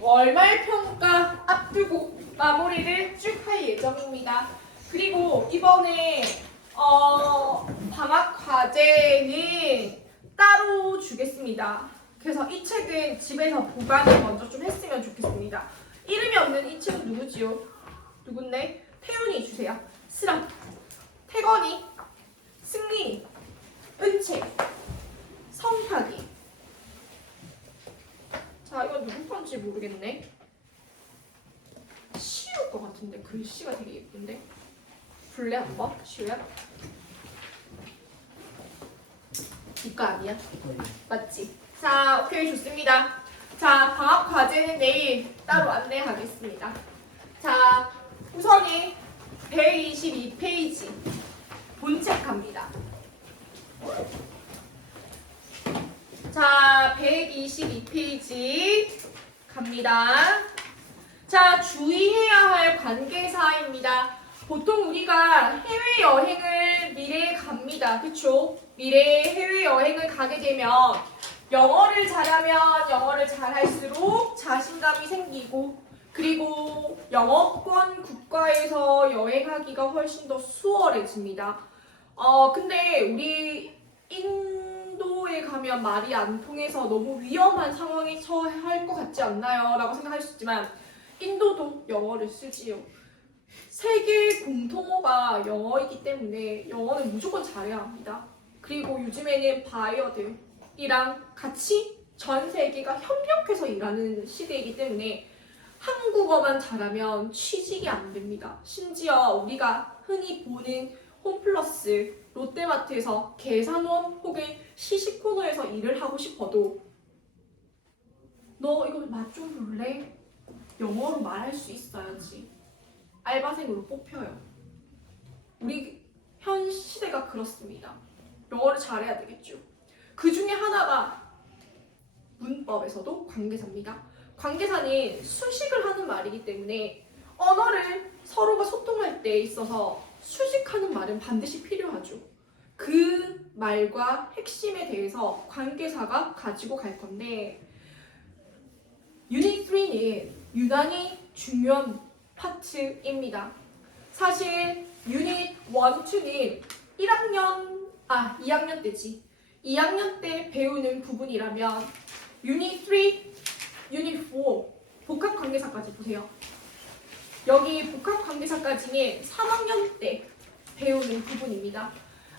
월말 평가 앞두고 마무리를 쭉 할 예정입니다. 그리고 이번에 방학 과제는 따로 주겠습니다. 그래서 이 책은 집에서 보관을 먼저 좀 했으면 좋겠습니다. 이름이 없는 이 책은 누구지요? 누군데? 태윤이 주세요. 스랑, 태건이, 승민이, 은채, 성탁이. 자, 이건 누구 건지 모르겠네. 시우 거 같은데 글씨가 되게 예쁜데. 볼래 한번? 시우야? 이거 아니야? 맞지? 자, 오케이, 좋습니다. 자, 방학 과제는 내일 따로 안내하겠습니다. 자, 우선이 122페이지 본책 갑니다. 자, 122페이지 갑니다. 자, 주의해야 할 관계사입니다. 보통 우리가 해외여행을 미래에 갑니다. 그쵸? 미래에 해외여행을 가게 되면 영어를 잘하면 영어를 잘할수록 자신감이 생기고, 그리고 영어권 국가에서 여행하기가 훨씬 더 수월해집니다. 근데 우리 인도에 가면 말이 안 통해서 너무 위험한 상황에 처해야 할 것 같지 않나요? 라고 생각할 수 있지만 인도도 영어를 쓰지요. 세계 공통어가 영어이기 때문에 영어는 무조건 잘해야 합니다. 그리고 요즘에는 바이어들이랑 같이 전 세계가 협력해서 일하는 시대이기 때문에 한국어만 잘하면 취직이 안 됩니다. 심지어 우리가 흔히 보는 홈플러스, 롯데마트에서 계산원 혹은 시식 코너에서 일을 하고 싶어도 너 이거 맛 좀 볼래? 영어로 말할 수 있어야지 알바생으로 뽑혀요. 우리 현 시대가 그렇습니다. 영어를 잘해야 되겠죠. 그 중에 하나가 문법에서도 관계사입니다. 관계사는 수식을 하는 말이기 때문에 언어를 서로가 소통할 때 있어서 수식하는 말은 반드시 필요하죠. 그 말과 핵심에 대해서 관계사가 가지고 갈 건데, 유닛 3는 유난히 중요한 파트입니다. 사실 유닛 1, 2는 2학년 때지. 2학년 때 배우는 부분이라면 유닛 3, 유닛 4 복합관계사까지 보세요. 여기 복합관계사까지는 3학년 때 배우는 부분입니다.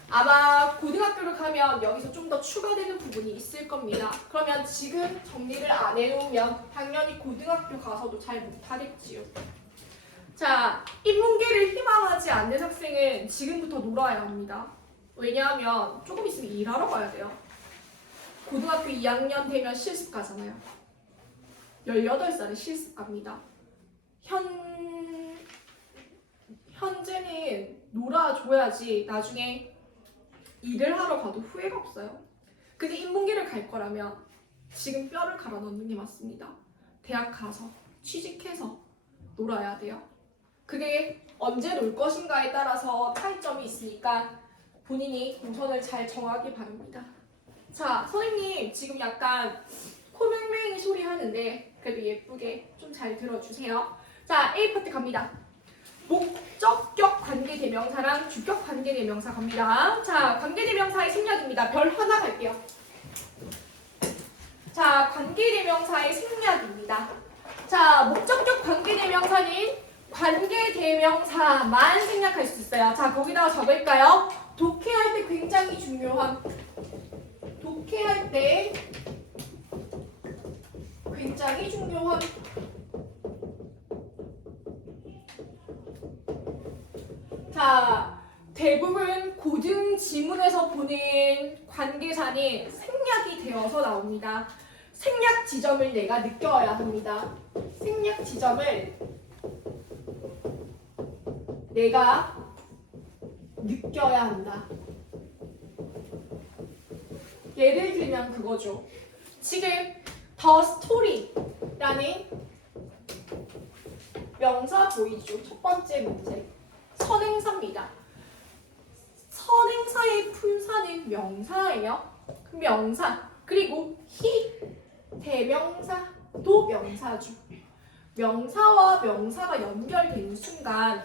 아마 고등학교를 가면 여기서 좀 더 추가되는 부분이 있을 겁니다. 그러면 지금 정리를 안 해놓으면 당연히 고등학교 가서도 잘 못하겠지요. 자, 인문계를 희망하지 않는 학생은 지금부터 놀아야 합니다. 왜냐하면 조금 있으면 일하러 가야 돼요. 고등학교 2학년 되면 실습 가잖아요. 18살에 실습 갑니다. 현재는 놀아줘야지 나중에 일을 하러 가도 후회가 없어요. 근데 인문계를 갈 거라면 지금 뼈를 갈아 넣는 게 맞습니다. 대학 가서 취직해서 놀아야 돼요. 그게 언제 놀 것인가에 따라서 차이점이 있으니까 본인이 동선을 잘 정하기 바랍니다. 자, 선생님 지금 약간 코맹맹이 소리 하는데 그래도 예쁘게 좀 잘 들어주세요. 자, A 파트 갑니다. 목적격 관계대명사랑 주격 관계대명사 갑니다. 자, 관계대명사의 생략입니다. 별 하나 갈게요. 자, 관계대명사의 생략입니다. 자, 목적격 관계대명사는 관계대명사만 생략할 수 있어요. 자, 거기다가 적을까요? 독해할 때 굉장히 중요한, 독해할 때 굉장히 중요한 자, 대부분 고등 지문에서 보는 관계사는 생략이 되어서 나옵니다. 생략 지점을 내가 느껴야 합니다. 생략 지점을 내가 느껴야 한다. 예를 들면 그거죠. 지금 The Story라는 명사 보이죠? 첫 번째 문제. 선행사입니다. 선행사의 품사는 명사예요. 명사. 그리고 he 대명사 또 명사죠. 명사와 명사가 연결되는 순간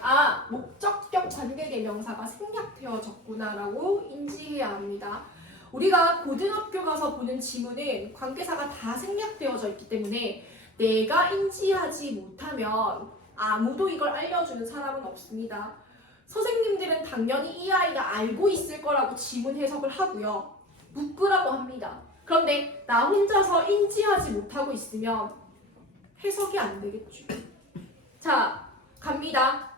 목적격 관계대명사가 생략되어졌구나라고 인지해야 합니다. 우리가 고등학교 가서 보는 지문은 관계사가 다 생략되어져 있기 때문에 내가 인지하지 못하면 아무도 이걸 알려주는 사람은 없습니다. 선생님들은 당연히 이 아이가 알고 있을 거라고 지문 해석을 하고요. 묻으라고 합니다. 그런데 나 혼자서 인지하지 못하고 있으면 해석이 안 되겠죠. 자, 갑니다.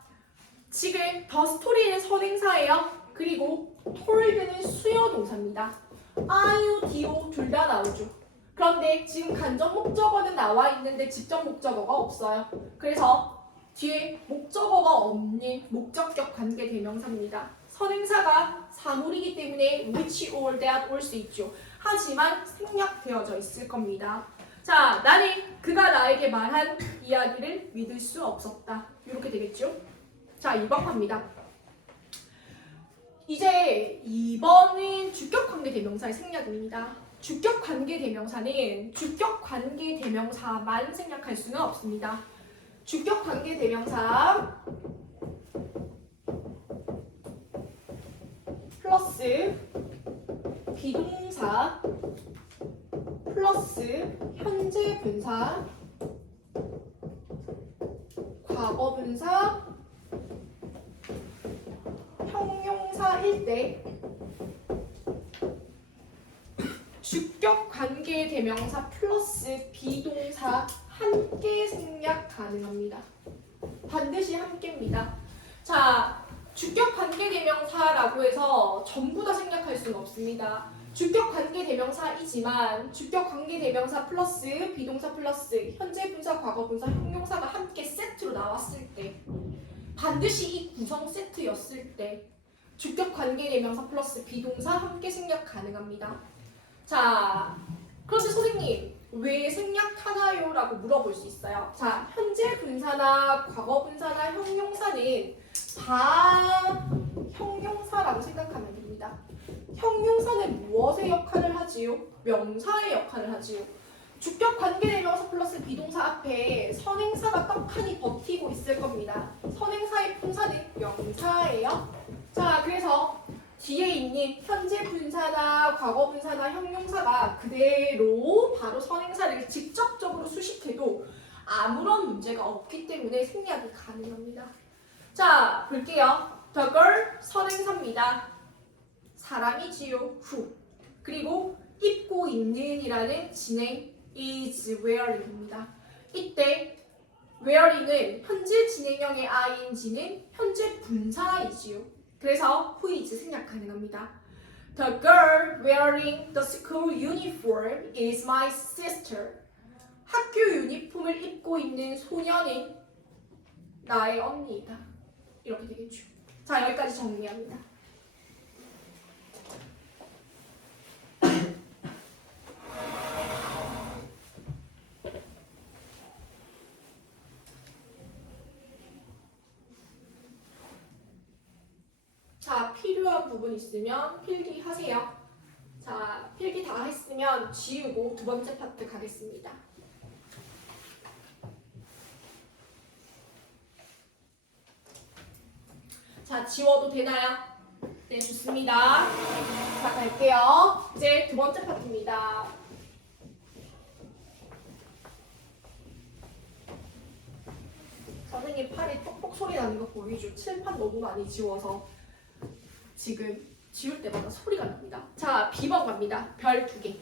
지금 더 스토리는 선행사예요. 그리고 told는 수요 동사입니다. are, do 둘 다 나오죠. 그런데 지금 간접 목적어는 나와 있는데 직접 목적어가 없어요. 그래서 뒤에 목적어가 없는 목적격 관계 대명사입니다. 선행사가 사물이기 때문에 which or that 올 수 있죠. 하지만 생략되어져 있을 겁니다. 자, 나는 그가 나에게 말한 이야기를 믿을 수 없었다. 이렇게 되겠죠? 자, 2번 갑니다. 이제 2번은 주격관계대명사의 생략입니다. 주격관계대명사는 주격관계대명사만 생략할 수는 없습니다. 주격관계대명사 플러스 비동사 플러스 현재 분사 과거 분사 형용사일 때 주격 관계 대명사 플러스 비동사 함께 생략 가능합니다. 반드시 함께입니다. 자, 주격 관계 대명사라고 해서 전부 다 생략할 수는 없습니다. 주격 관계 대명사이지만 주격 관계 대명사 플러스 비동사 플러스 현재 분사, 과거 분사, 형용사가 함께 세트로 나왔을 때 반드시 이 구성 세트였을 때 주격 관계 대명사 플러스 비동사 함께 생략 가능합니다. 자, 그런데 선생님 왜 생략하나요? 라고 물어볼 수 있어요. 자, 현재 분사나 과거 분사나 형용사는 다 형용사라고 생각하면 됩니다. 형용사는 무엇의 역할을 하지요? 명사의 역할을 하지요. 주격 관계대명사 플러스 비동사 앞에 선행사가 떡하니 버티고 있을 겁니다. 선행사의 분사는 명사예요. 자, 그래서 뒤에 있는 현재 분사나 과거 분사나 형용사가 그대로 바로 선행사를 직접적으로 수식해도 아무런 문제가 없기 때문에 생략이 가능합니다. 자, 볼게요. The girl 선행사입니다. 사람이지요. who. 그리고 입고 있는이라는 진행 is wearing입니다. 이때 wearing은 현재 진행형의 ing는 현재 분사이지요. 그래서 who is 생략 가능합니다. The girl wearing the school uniform is my sister. 학교 유니폼을 입고 있는 소녀는 나의 언니이다. 이렇게 되겠죠. 자, 여기까지 정리합니다. 자, 필요한 부분 있으면 필기하세요. 자, 필기 다 했으면 지우고 두 번째 파트 가겠습니다. 자, 지워도 되나요? 네, 좋습니다. 자, 갈게요. 이제 두 번째 파트입니다. 선생님 팔이 톡톡 소리 나는 거 보이죠? 칠판 너무 많이 지워서 지금 지울 때마다 소리가 납니다. 자, B번 갑니다. 별 2개.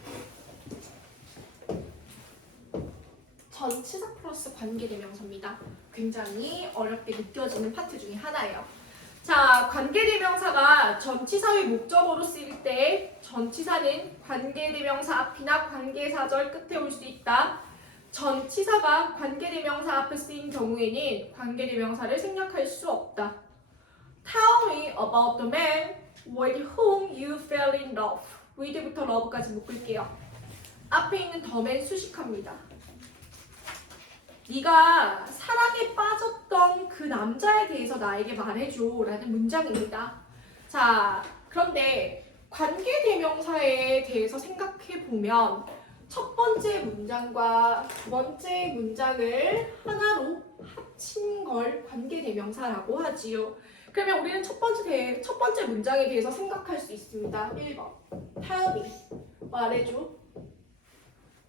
전치사 플러스 관계대명사입니다. 굉장히 어렵게 느껴지는 파트 중에 하나예요. 자, 관계대명사가 전치사의 목적어로 쓰일 때 전치사는 관계대명사 앞이나 관계사절 끝에 올 수 있다. 전치사가 관계대명사 앞에 쓰인 경우에는 관계대명사를 생략할 수 없다. Tell me about the man with whom you fell in love. with부터 love까지 묶을게요. 앞에 있는 the man 수식합니다. 네가 사랑에 빠졌던 그 남자에 대해서 나에게 말해줘 라는 문장입니다. 자, 그런데 관계대명사에 대해서 생각해보면 첫 번째 문장과 두 번째 문장을 하나로 합친 걸 관계대명사라고 하지요. 그러면 우리는 첫 번째 문장에 대해서 생각할 수 있습니다. 1번. Tell me. 말해줘.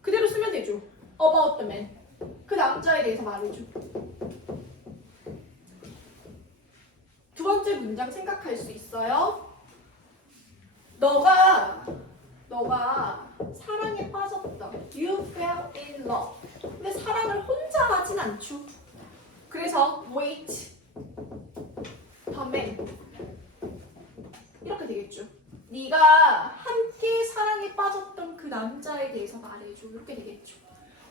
그대로 쓰면 되죠. About the man. 그 남자에 대해서 말해줘. 두 번째 문장 생각할 수 있어요. 너가 사랑에 빠졌다. You fell in love. 근데 사랑을 혼자 하진 않죠. 그래서 wait the man 이렇게 되겠죠. 네가 함께 사랑에 빠졌던 그 남자에 대해서 말해줘. 이렇게 되겠죠.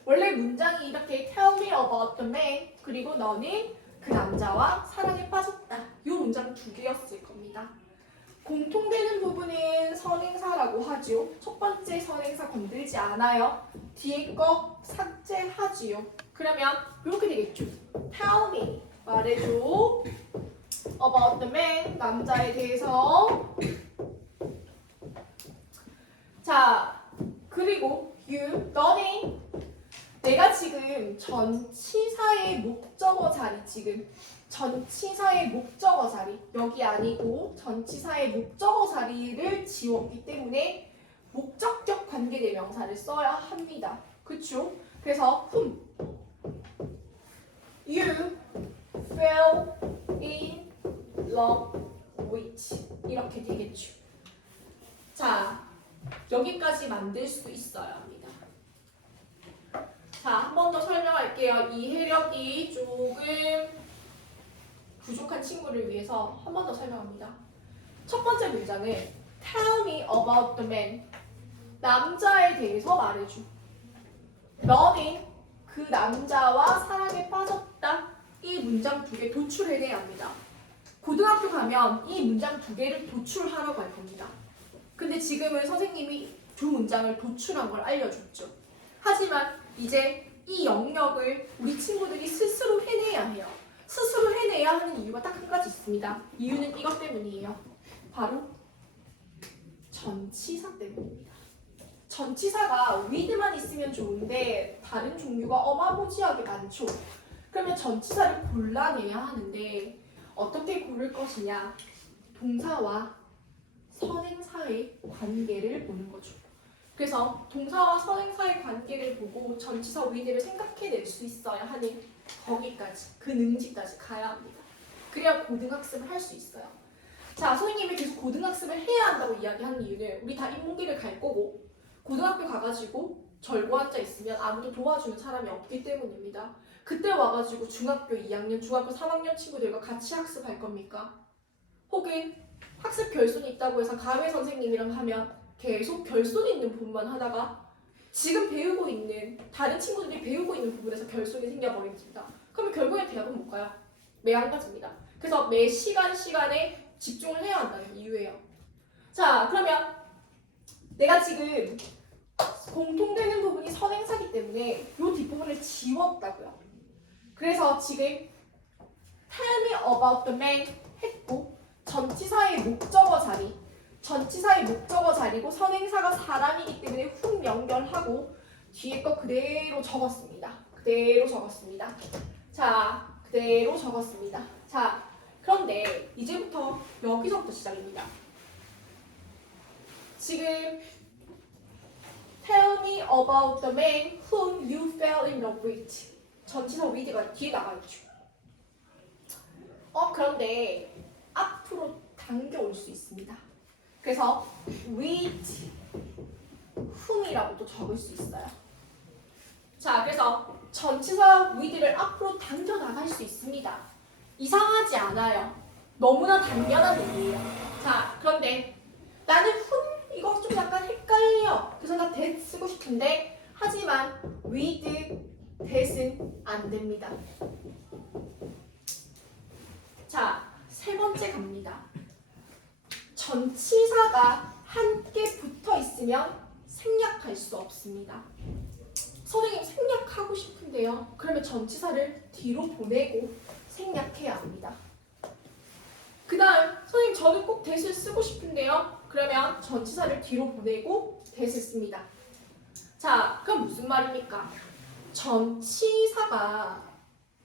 원래 문장이 이렇게 tell me about the man 그리고 너는 그 남자와 사랑에 빠졌다. 이 문장 두 개였을 겁니다. 공통되는 부분은 선행사라고 하지요. 첫 번째 선행사 건들지 않아요. 뒤에 거 삭제하지요. 그러면 이렇게 되겠죠. Tell me 말해줘 about the man 남자에 대해서. 자 그리고 너는 내가 지금 전치사의 목적어 자리 여기 아니고 전치사의 목적어 자리를 지웠기 때문에 목적격 관계대명사를 써야 합니다. 그쵸? 그래서 You fell in love with 이렇게 되겠죠. 자 여기까지 만들 수 있어야 합니다. 자, 한 번 더 설명할게요. 이해력이 조금 부족한 친구를 위해서 한 번 더 설명합니다. 첫 번째 문장은 Tell me about the man. 남자에 대해서 말해줘. 너는 그 남자와 사랑에 빠졌다. 이 문장 두 개 도출해내야 합니다. 고등학교 가면 이 문장 두 개를 도출하라고 할 겁니다. 근데 지금은 선생님이 두 문장을 도출한 걸 알려줬죠. 하지만 이제 이 영역을 우리 친구들이 스스로 해내야 해요. 스스로 해내야 하는 이유가 딱 한 가지 있습니다. 이유는 이것 때문이에요. 바로 전치사 때문입니다. 전치사가 with만 있으면 좋은데 다른 종류가 어마무지하게 많죠. 그러면 전치사를 골라내야 하는데 어떻게 고를 것이냐? 동사와 선행사의 관계를 보는 거죠. 그래서 동사와 선행사의 관계를 보고 전치사 with를 생각해낼 수 있어야 하는 거기까지, 그 능지까지 가야 합니다. 그래야 고등학습을 할 수 있어요. 자, 선생님이 계속 고등학습을 해야 한다고 이야기하는 이유는 우리 다 인문계를 갈 거고 고등학교 가가지고 절고 앉아 있으면 아무도 도와주는 사람이 없기 때문입니다. 그때 와가지고 중학교 2학년, 중학교 3학년 친구들과 같이 학습할 겁니까? 혹은 학습 결손이 있다고 해서 가외 선생님이랑 하면 계속 결손 있는 부분만 하다가 지금 배우고 있는 다른 친구들이 배우고 있는 부분에서 결손이 생겨버립니다. 그러면 결국엔 대학은 못 가요. 매 안 가집니다. 그래서 매 시간에 집중을 해야 한다는 이유예요. 자, 그러면 내가 지금 공통되는 부분이 선행사기 때문에 이 뒷부분을 지웠다고요. 그래서 지금 Tell me about the man 했고 전치사의 목적어 자리고 선행사가 사람이기 때문에 훅 연결하고 뒤에 거 그대로 적었습니다. 자, 그대로 적었습니다. 자, 그런데 이제부터 여기서부터 시작입니다. 지금 Tell me about the man whom you fell in love with. 전치사 with가 뒤에 나가있죠. 그런데 앞으로 당겨올 수 있습니다. 그래서 with whom이라고도 적을 수 있어요. 자, 그래서 전치사 with를 앞으로 당겨 나갈 수 있습니다. 이상하지 않아요. 너무나 당연한 얘기예요. 자, 그런데 나는 whom 이거 좀 약간 헷갈려. 그래서 나 that 쓰고 싶은데 하지만 with that은 안 됩니다. 자, 세 번째 갑니다. 전치사가 함께 붙어 있으면 생략할 수 없습니다. 선생님 생략하고 싶은데요. 그러면 전치사를 뒤로 보내고 생략해야 합니다. 그 다음 선생님 저는 꼭 that을 쓰고 싶은데요. 그러면 전치사를 뒤로 보내고 that을 씁니다. 자, 그럼 무슨 말입니까? 전치사가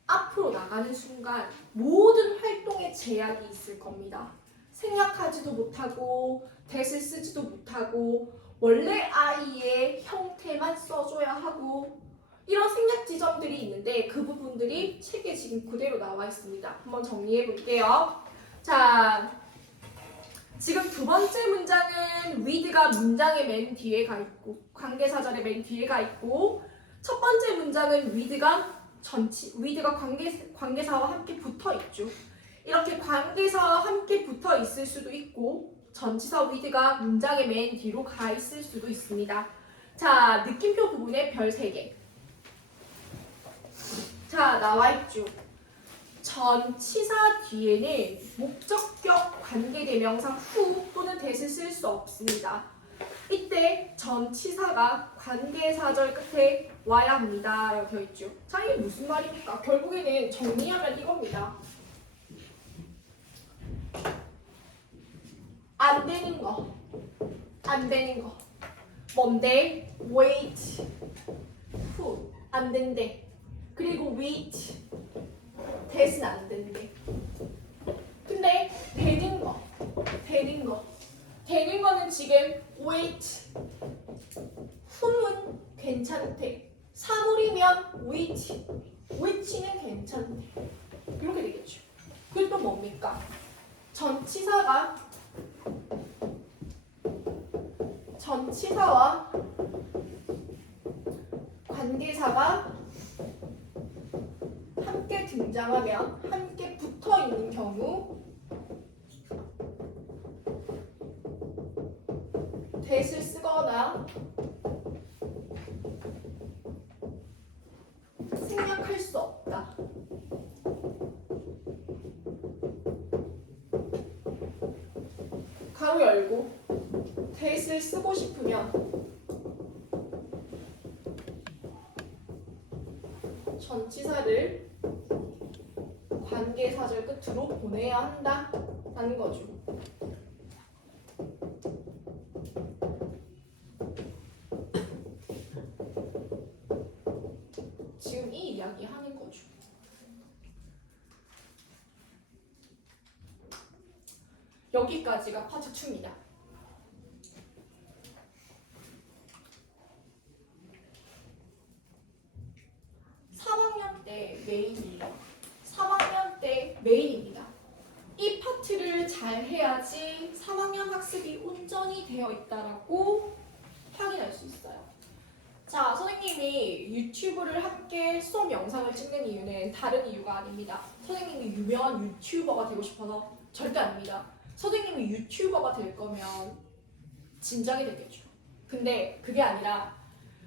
앞으로 나가는 순간 모든 활동에 제약이 있을 겁니다. 생략하지도 못하고 대을 쓰지도 못하고 원래 I의 형태만 써줘야 하고 이런 생략 지점들이 있는데 그 부분들이 책에 지금 그대로 나와 있습니다. 한번 정리해 볼게요. 자, 지금 두 번째 문장은 with가 문장의 맨 뒤에 가 있고 관계사절의 맨 뒤에 가 있고 첫 번째 문장은 with가 관계사와 함께 붙어 있죠. 이렇게 관계사와 함께 붙어 있을 수도 있고 전치사 with가 문장의 맨 뒤로 가 있을 수도 있습니다. 자, 느낌표 부분에 별 3개. 자, 나와 있죠. 전치사 뒤에는 목적격 관계대명사 who 또는 that을 쓸 수 없습니다. 이때 전치사가 관계사절 끝에 와야 합니다. 라고 되어 있죠. 자, 이게 무슨 말입니까? 결국에는 정리하면 이겁니다. 안 되는 거. 안 되는 거. 뭔데? wait, who. 안 된대. 그리고 with. that은 안 된대. 근데 되는 거. 되는 거는 지금 wait, whom은 괜찮대. 사물이면 which는 괜찮대. 이렇게 되겠죠. 그리고 또 뭡니까? 전치사와 관계사가 함께 등장하면 함께 붙어 있는 경우 that을 쓰거나 생략할 수 없다. 가로 열고 that을 쓰고 싶으면 전치사를 관계사절 끝으로 보내야 한다라는 거죠. 지금 이 이야기 하는 거죠. 여기까지가 파트 2입니다. 메인입니다. 이 파트를 잘 해야지 3학년 학습이 온전히 되어 있다라고 확인할 수 있어요. 자, 선생님이 유튜브를 함께 수업 영상을 찍는 이유는 다른 이유가 아닙니다. 선생님이 유명한 유튜버가 되고 싶어서 절대 아닙니다. 선생님이 유튜버가 될 거면 진작에 되겠죠. 근데 그게 아니라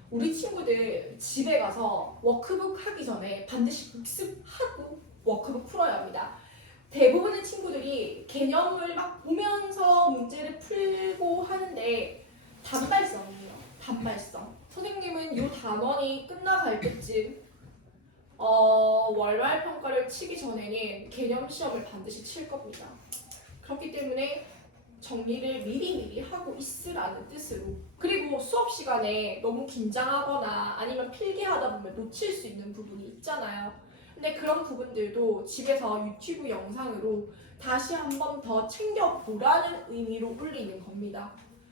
우리 친구들 집에 가서 워크북 하기 전에 반드시 복습하고 워크북 풀어야 합니다. 대부분의 친구들이 개념을 막 보면서 문제를 풀고 하는데 단발성이에요. 단발성. 선생님은 이 단원이 끝나갈 때쯤 월말 평가를 치기 전에는 개념 시험을 반드시 칠 겁니다. 그렇기 때문에 정리를 미리미리 하고 있으라는 뜻으로. 그리고 수업 시간에 너무 긴장하거나 아니면 필기하다 보면 놓칠 수 있는 부분이 있잖아요. 근데 그런 부분들도 집에서 유튜브 영상으로 다시 한 번 더 챙겨보라는 의미로 올리는 겁니다.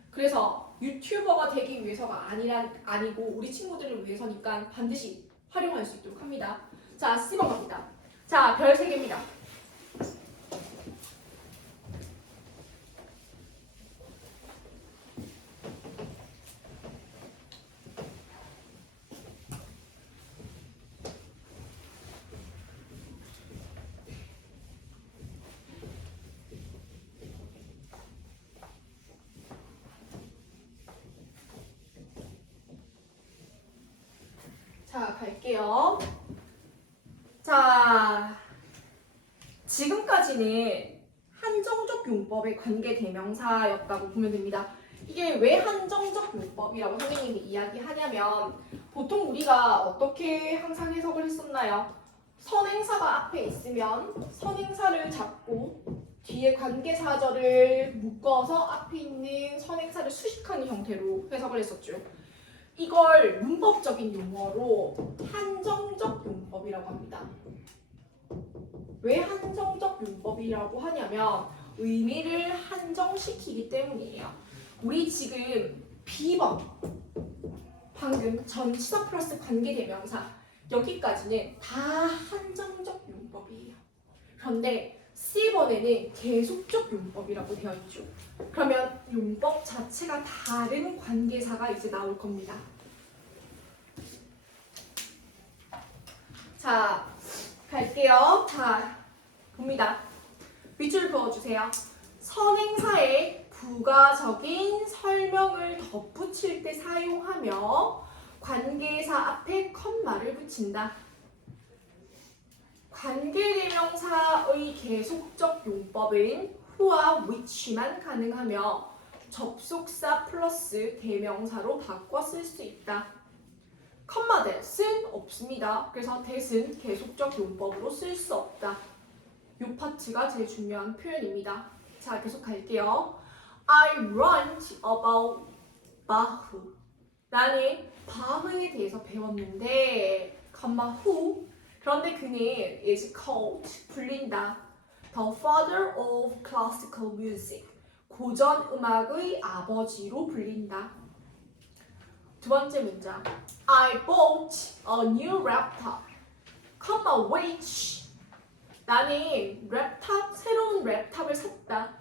그래서 유튜버가 되기 위해서가 아니고 우리 친구들을 위해서니까 반드시 활용할 수 있도록 합니다. 자, 씹어갑니다. 자, 별 3개입니다. 자, 갈게요. 자, 지금까지는 한정적 용법의 관계대명사였다고 보면 됩니다. 이게 왜 한정적 용법이라고 선생님이 이야기하냐면 보통 우리가 어떻게 항상 해석을 했었나요? 선행사가 앞에 있으면 선행사를 잡고 뒤에 관계사절을 묶어서 앞에 있는 선행사를 수식하는 형태로 해석을 했었죠. 이걸 문법적인 용어로 한정적 용법이라고 합니다. 왜 한정적 용법이라고 하냐면 의미를 한정시키기 때문이에요. 우리 지금 B번 방금 전치사 플러스 관계대명사 여기까지는 다 한정적 용법이에요. 그런데 C번에는 계속적 용법이라고 되어 있죠. 그러면 용법 자체가 다른 관계사가 이제 나올 겁니다. 자, 갈게요. 자, 봅니다. 밑줄 그어주세요. 선행사에 부가적인 설명을 덧붙일 때 사용하며 관계사 앞에 컴마를 붙인다. 관계대명사의 계속적 용법은 who와 which만 가능하며 접속사 플러스 대명사로 바꿔 쓸 수 있다. 컴마 that은 없습니다. 그래서 that은 계속적 용법으로 쓸 수 없다. 이 파트가 제일 중요한 표현입니다. 자, 계속 갈게요. I learned about Bach. 나는 바흐에 대해서 배웠는데, who. 그런데 그는 is called, 불린다. The father of classical music. 고전 음악의 아버지로 불린다. 두 번째 문장. I bought a new laptop. which. 나는 새로운 랩탑을 샀다.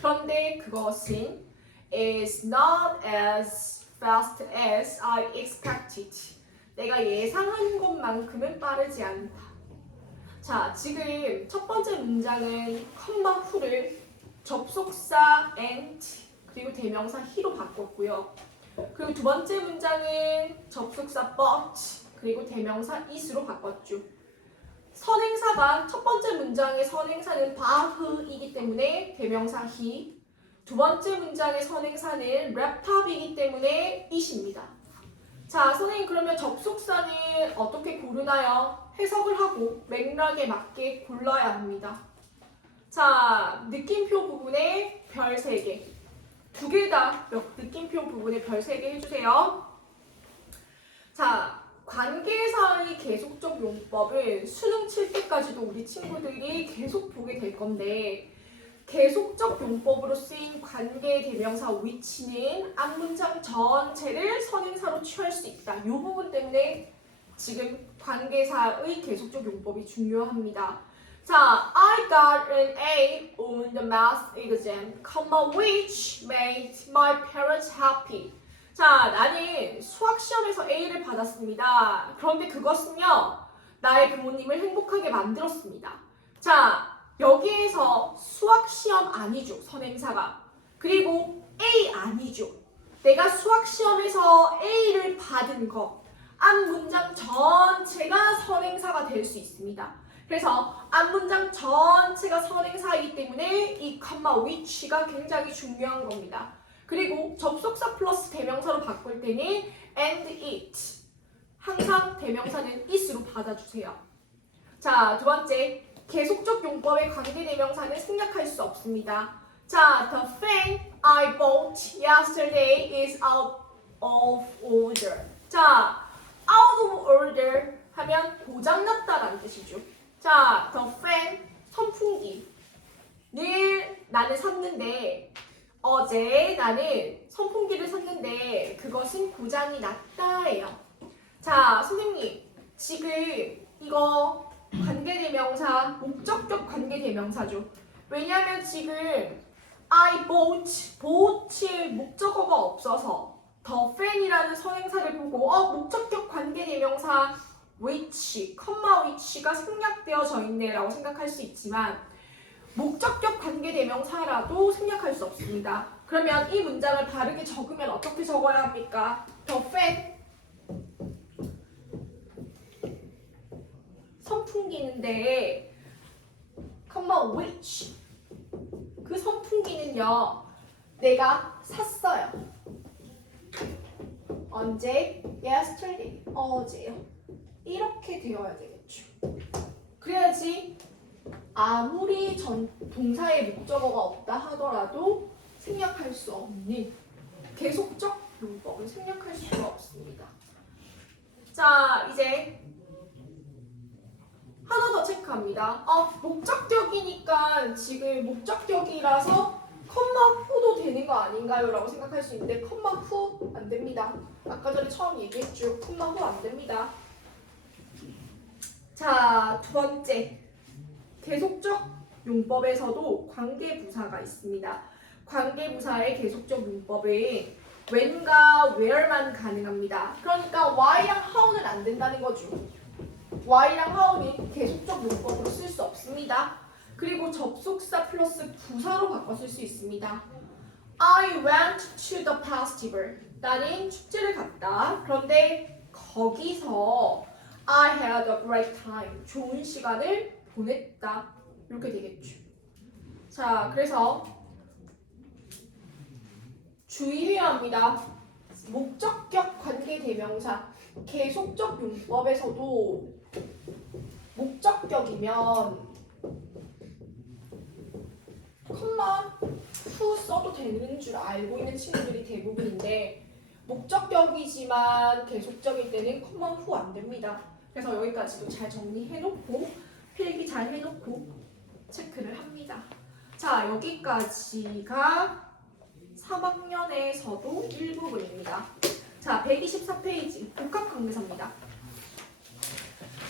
그런데 그것은 is not as fast as I expected. 내가 예상한 것만큼은 빠르지 않다. 자, 지금 첫 번째 문장은 who를 접속사 and 그리고 대명사 he로 바꿨고요. 그리고 두 번째 문장은 접속사 but 그리고 대명사 is로 바꿨죠. 선행사가 첫 번째 문장의 선행사는 바흐이기 때문에 대명사 he, 두 번째 문장의 선행사는 랩탑이기 때문에 it입니다. 자, 선생님 그러면 접속사는 어떻게 고르나요? 해석을 하고 맥락에 맞게 골라야 합니다. 자, 느낌표 부분에 별 3개. 두 개 다 느낌표 부분에 별 3개 해주세요. 자, 관계사의 계속적 용법은 수능 칠 때까지도 우리 친구들이 계속 보게 될 건데 계속적 용법으로 쓰인 관계 대명사 which는 앞문장 전체를 선행사로 취할 수 있다. 이 부분 때문에 지금 관계사의 계속적 용법이 중요합니다. 자, I got an A on the math exam, which made my parents happy. 자, 나는 수학 시험에서 A를 받았습니다. 그런데 그것은요, 나의 부모님을 행복하게 만들었습니다. 자, 여기에서 수학 시험 아니죠, 선행사가. 그리고 A 아니죠. 내가 수학 시험에서 A를 받은 것, 앞문장 전체가 선행사가 될 수 있습니다. 그래서 앞문장 전체가 선행사이기 때문에 이 which가 굉장히 중요한 겁니다. 그리고 접속사 플러스 대명사로 바꿀 때는 and it. 항상 대명사는 it으로 받아주세요. 자, 두 번째. 계속적 용법의 관계대명사는 생략할 수 없습니다. 자, the fan I bought yesterday is out of order. 자, out of order 하면 고장났다라는 뜻이죠. 자, the fan, 선풍기. 늘 나는 샀는데 어제 나는 선풍기를 샀는데 그것은 고장이 났다예요. 자, 선생님 지금 이거 관계대명사, 목적격 관계대명사죠. 왜냐하면 지금 I bought의 목적어가 없어서 the fan이라는 선행사를 보고 목적격 관계대명사 which, which가 생략되어져 있네라고 생각할 수 있지만 목적격 관계대명사라도 생략할 수 없습니다. 그러면 이 문장을 바르게 적으면 어떻게 적어야 합니까? The fan 선풍기인데 which 그 선풍기는요 내가 샀어요. 언제? yesterday 어제요. 이렇게 되어야 되겠죠. 그래야지 아무리 동사의 목적어가 없다 하더라도 생략할 수 없는 계속적 용법은 생략할 수가 없습니다. 자, 이제 하나 더 체크합니다. 목적격이니까 지금 목적격이라서 컴마 후도 되는 거 아닌가요? 라고 생각할 수 있는데 컴마 후 안 됩니다. 아까 전에 처음 얘기했죠. 컴마 후 안 됩니다. 자, 두 번째. 계속적 용법에서도 관계부사가 있습니다. 관계부사의 계속적 용법은 when과 where만 가능합니다. 그러니까 why랑 how는 안 된다는 거죠. why랑 how는 계속적 용법으로 쓸 수 없습니다. 그리고 접속사 플러스 부사로 바꿔 쓸 수 있습니다. I went to the festival. 나는 축제를 갔다. 그런데 거기서 I had a great time. 좋은 시간을 보냈다. 이렇게 되겠죠. 자, 그래서 주의해야 합니다. 목적격 관계대명사 계속적 용법에서도 목적격이면 컴마 후 써도 되는 줄 알고 있는 친구들이 대부분인데 목적격이지만 계속적일 때는 컴마 후 안 됩니다. 그래서 여기까지도 잘 정리해놓고 필기 잘 해놓고 체크를 합니다. 자, 여기까지가 3학년에서도 일부분입니다. 자, 124페이지 복합관계사입니다.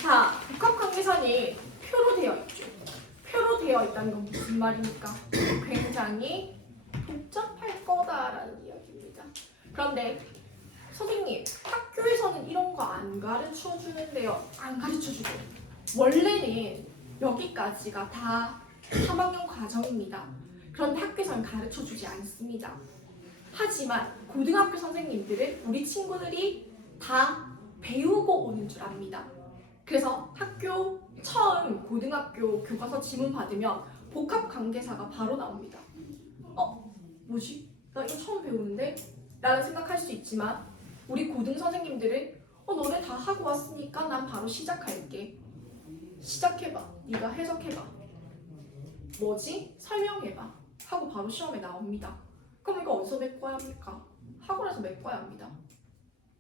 자, 복합관계사는 표로 되어 있죠. 표로 되어 있다는 건 무슨 말입니까? 굉장히 복잡할 거다라는 이야기입니다. 그런데 선생님, 학교에서는 이런 거 안 가르쳐 주는데요. 안 가르쳐 주고 원래는 여기까지가 다 3학년 과정입니다. 그런데 학교에서는 가르쳐 주지 않습니다. 하지만 고등학교 선생님들은 우리 친구들이 다 배우고 오는 줄 압니다. 그래서 학교 처음 고등학교 교과서 지문 받으면 복합관계사가 바로 나옵니다. 뭐지? 나 이거 처음 배우는데? 라는 생각할 수 있지만 우리 고등 선생님들은 너네 다 하고 왔으니까 난 바로 시작할게. 시작해봐. 네가 해석해봐. 뭐지? 설명해봐. 하고 바로 시험에 나옵니다. 그럼 이거 어디서 메꿔야 합니까? 학원에서 메꿔야 합니다.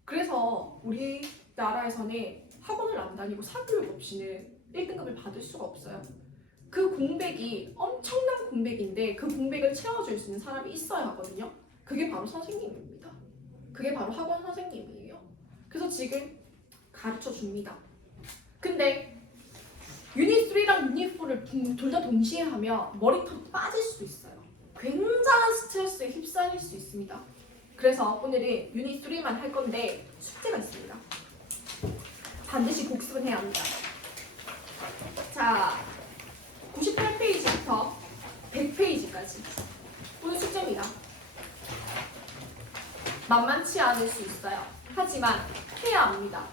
그래서 우리나라에서는 학원을 안 다니고 사교육 없이는 1등급을 받을 수가 없어요. 그 공백이 엄청난 공백인데 그 공백을 채워줄 수 있는 사람이 있어야 하거든요. 그게 바로 선생님입니다. 그게 바로 학원 선생님이에요. 그래서 지금 가르쳐 줍니다. 근데 유닛 3랑 유닛 4를 둘 다 동시에 하면 머리털 빠질 수 있어요. 굉장한 스트레스에 휩싸일 수 있습니다. 그래서 오늘은 유닛 3만 할 건데 숙제가 있습니다. 반드시 복습은 해야 합니다. 자, 98페이지부터 100페이지까지 오늘 숙제입니다. 만만치 않을 수 있어요. 하지만 해야 합니다.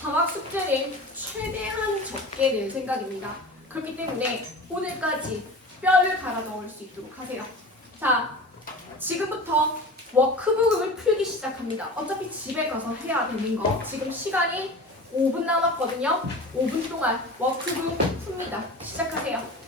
방학 숙제는 최대한 적게 낼 생각입니다. 그렇기 때문에 오늘까지 뼈를 갈아 넣을 수 있도록 하세요. 자, 지금부터 워크북을 풀기 시작합니다. 어차피 집에 가서 해야 되는 거 지금 시간이 5분 남았거든요. 5분 동안 워크북 풉니다. 시작하세요.